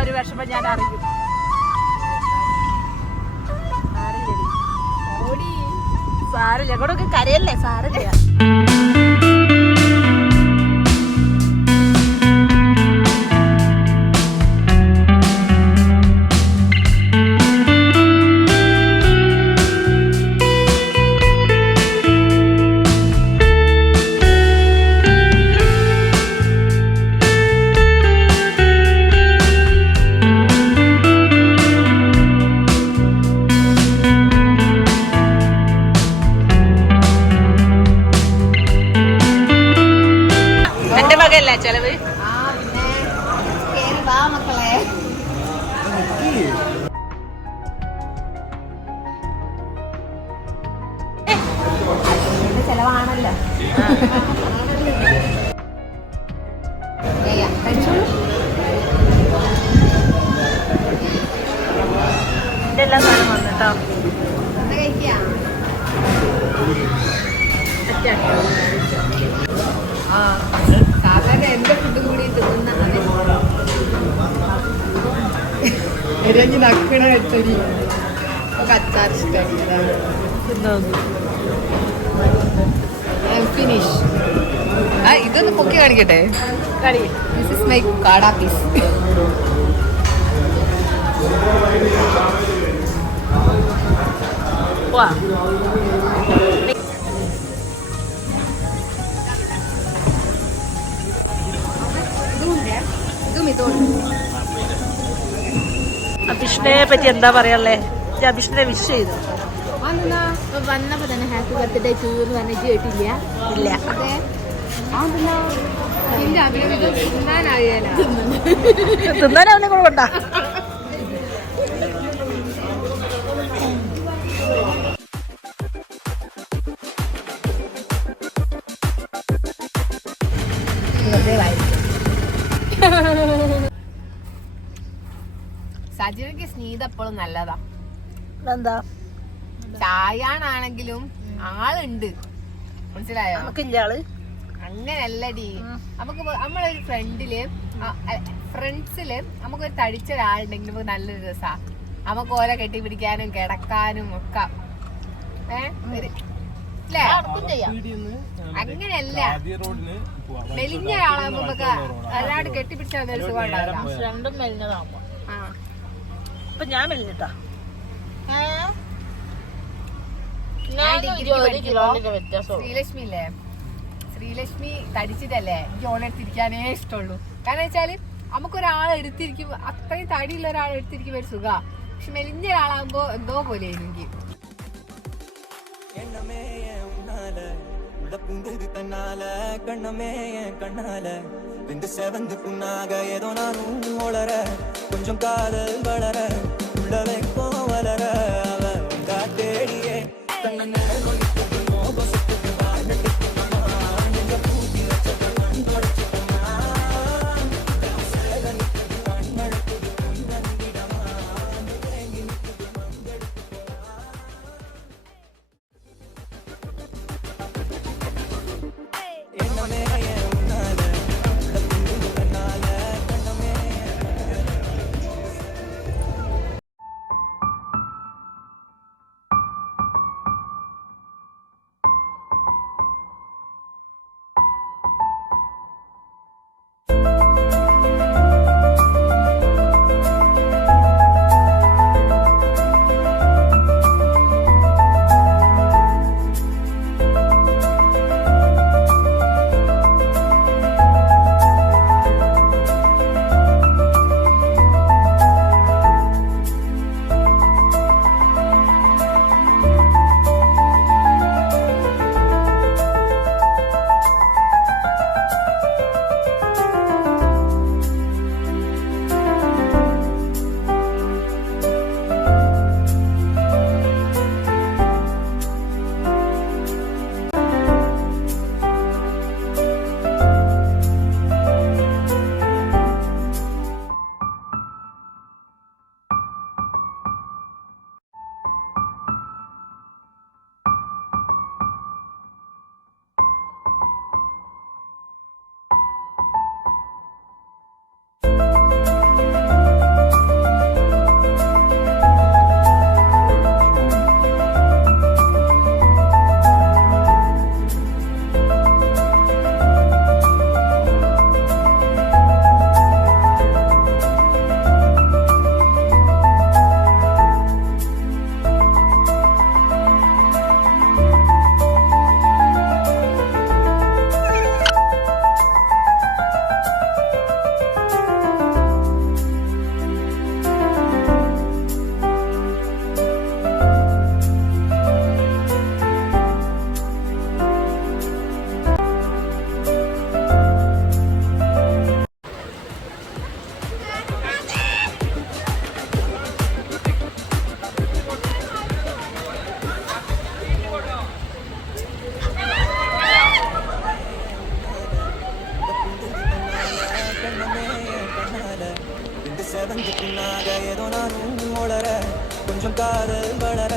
ഒരു വിഷമം ഞാൻ അറിയും. സാരില്ല, ഇങ്ങോട്ടൊക്കെ കരയല്ലേ, സാരില്ല. ചെലവ് ചെലവാണല്ലോ. ഇതെല്ലാം സാധനം വന്നിട്ടോ. എന്റെ ഫുഡും കൂടി തിന്നുന്ന നക്കണ എടുത്തൊരു അച്ചാർ ഇഷ്ടമാണ്. ഫിനിഷ്. ഇതൊന്ന് പൊക്കി കാണിക്കട്ടെ. ദിസ് ഇസ് മൈ കാട പീസ്. അഭിഷ്ണയെ പറ്റി എന്താ പറയാല്ലേ? അഭിഷ്ണയെ വിഷ് ചെയ്തു. വന്നപ്പോ തന്നെ ഹാപ്പി ബർത്ത്ഡേ ടു യു എന്ന് പറഞ്ഞിട്ട് കേട്ടില്ല. ഇല്ല, തിന്നാനാവുന്ന കൂടെ കൊണ്ടാ. സജിനക്ക് സ്നീത എപ്പോഴും നല്ലതാ. എന്താ ചായാണാണെങ്കിലും ആളുണ്ട്, മനസ്സിലായോ? നമുക്കില്ല ആള്. അങ്ങനല്ലടി, നമുക്ക് നമ്മളൊരു ഫ്രണ്ട്സില് നമുക്കൊരു തടിച്ച ഒരാളുണ്ടെങ്കിൽ നമുക്ക് നല്ലൊരു രസാ. നമുക്ക് ഓരോ കെട്ടിപ്പിടിക്കാനും കിടക്കാനും ഒക്കെ. അങ്ങനെയല്ല, മെലിഞ്ഞ ഒരാളാകുമ്പോ നമുക്ക് അല്ലാണ്ട് കെട്ടിപ്പിടിച്ചാൽ ഒരു സുഖം ഉണ്ടാവില്ല. രണ്ടും മെലിഞ്ഞതാകുമ്പോ. അപ്പൊ ഞാൻ മെലിഞ്ഞിട്ടാ. ശ്രീലക്ഷ്മി ഇല്ലേ, ശ്രീലക്ഷ്മി തടിച്ചിട്ടല്ലേ എനിക്ക് ഓളെ എടുത്തിരിക്കാനേ ഇഷ്ടമുള്ളൂ. കാരണം വെച്ചാല് നമുക്കൊരാളെ എടുത്തിരിക്കുമ്പോ, അത്രയും തടിയുള്ള ഒരാളെ എടുത്തിരിക്കുമ്പോ ഒരു സുഖ. പക്ഷെ മെലിഞ്ഞ ഒരാളാകുമ്പോ എന്തോ പോലെ എനിക്ക്. கொஞ்சம் காதல் வளர உள்ளவே கோவலர அவ தேடியே கண்ணன் கொஞ்சம் காதல் வளர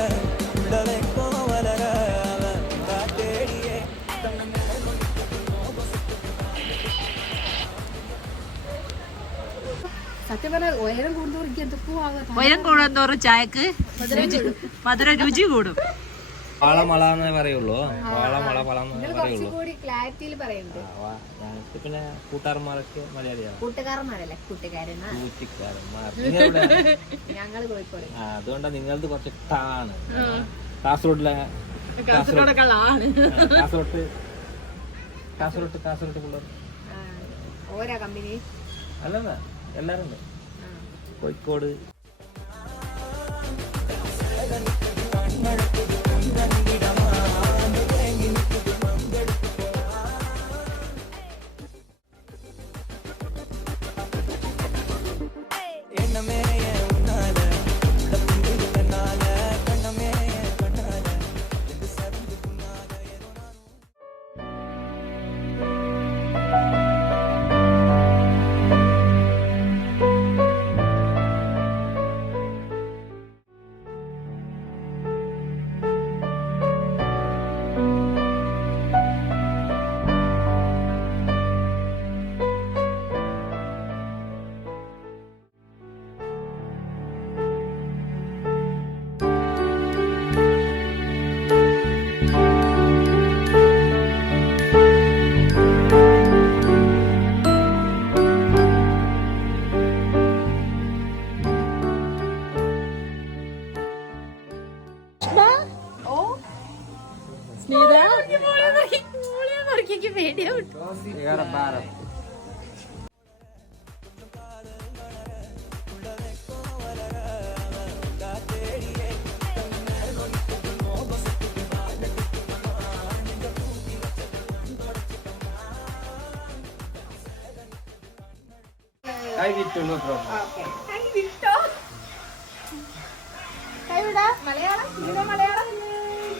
உள்ள வைக்கும் வளர அவன் காத்தேடியே സത്യം പറഞ്ഞാൽ ഉയരം കൂടുന്നവർ എനിക്ക് എന്തൊക്കെയോ ആകാം. ഉയരം കൂടുന്നോറും ചായക്ക് മധുര രുചി കൂടും. വാളമള എന്നേ പറയുള്ളൂ. വാളമള പളം നിങ്ങൾ കുറച്ചുകൂടി ക്ലാരിറ്റിയിൽ പറയുന്നുണ്ട്. ഞങ്ങൾക്ക് പിന്നെ കൂട്ടുകാരന്മാരൊക്കെ മലയാളിയാണ്. കൂട്ടുകാരന്മാരല്ലേ, കൂട്ടുകാരന്മാർ. കൂട്ടിക്കാരന്മാർ ഞങ്ങള് കോഴിക്കോട്. അതുകൊണ്ടാണ് നിങ്ങളത് കുറച്ച് ടാണ്. കാസർഗോഡിലെ കാസർഗോഡ് പിള്ളേർ ഓരാ കമ്പനി അല്ലല്ല എല്ലാരും ഉണ്ട്. കോഴിക്കോട് எண்ணமே உன்னால தன்னால கண்ணமே கண்ணால இந்த செவந்து புண்ணாக ஏதோ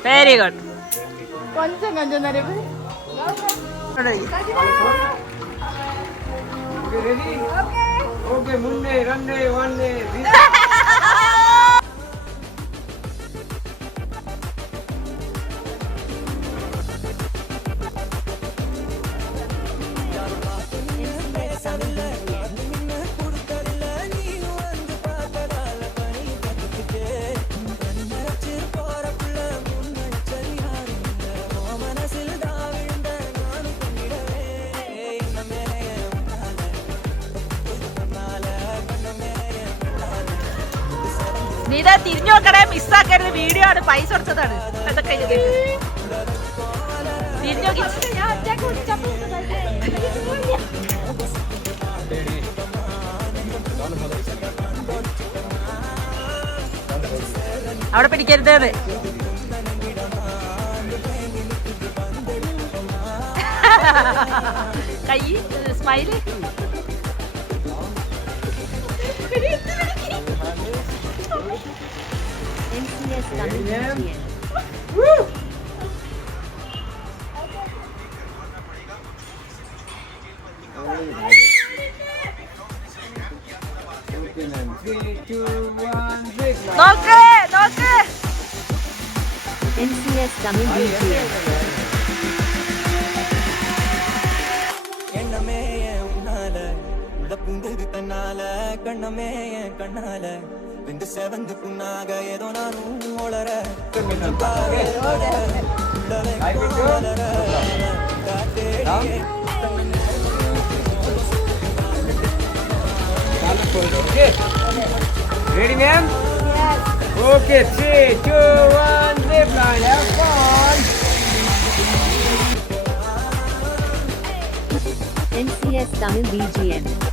വെരി ഗുഡ്. കൊഞ്ചം കൊഞ്ചം തരും. നീതാ തിരിഞ്ഞു നോക്കണേ, മിസ്സാക്കരുത്. വീഡിയോ ആണ്, പൈസ കൊടുത്തതാണ്. അതൊക്കെ തിരിഞ്ഞു നോക്കി. അവിടെ പിടിക്കരുത്. കൈ സ്മൈല്. നോക്ക് നോക്ക്. எண்ணமே உன்னால உள்ள புந்தது தன்னால கண்ணமே கண்ணால ரெண்டு செவந்து புண்ணாக ஏதோ நானும் ஒளர கொஞ்சம் காதல் வளர உள்ள வைக்கும் வளர காத்தேடியே Ready, ma'am? Yes. Okay, 3, 2, 1, zip line. Have fun. NCS Tamil BGM.